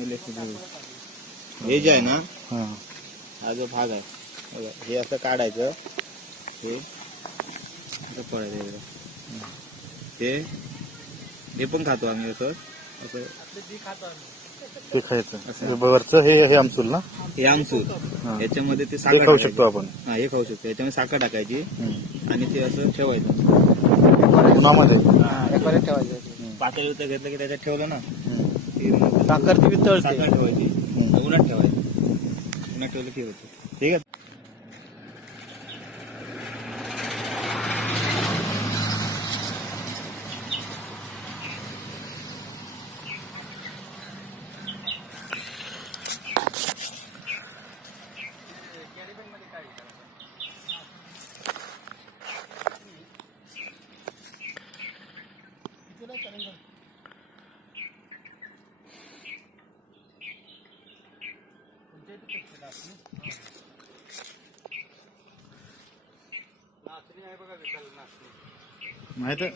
हे जे आहे ना, हा जो भाग आहे बघा, हे असं काढायचं, हे असं पडायचं एकदा. हे पण खातो आम्ही असं असं ते खायचं वरचं हे आमसूल ना, हे आमसूल. याच्यामध्ये ते ते साखर खाऊ टाकायची. शकतो आपण. हा, हे खाऊ शकतो. याच्यामध्ये साखर टाकायची आणि ते असं ठेवायचं उन्हामध्ये. पातळ वितळ घेतलं की त्याच्यात ठेवलं ना, साखर ती वितळते. साखर ठेवायची, उन्हात ठेवायची. उन्हात ठेवलं की होतं. ठीक आहे. माहित आहे.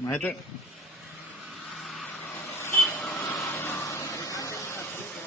माहित आहे.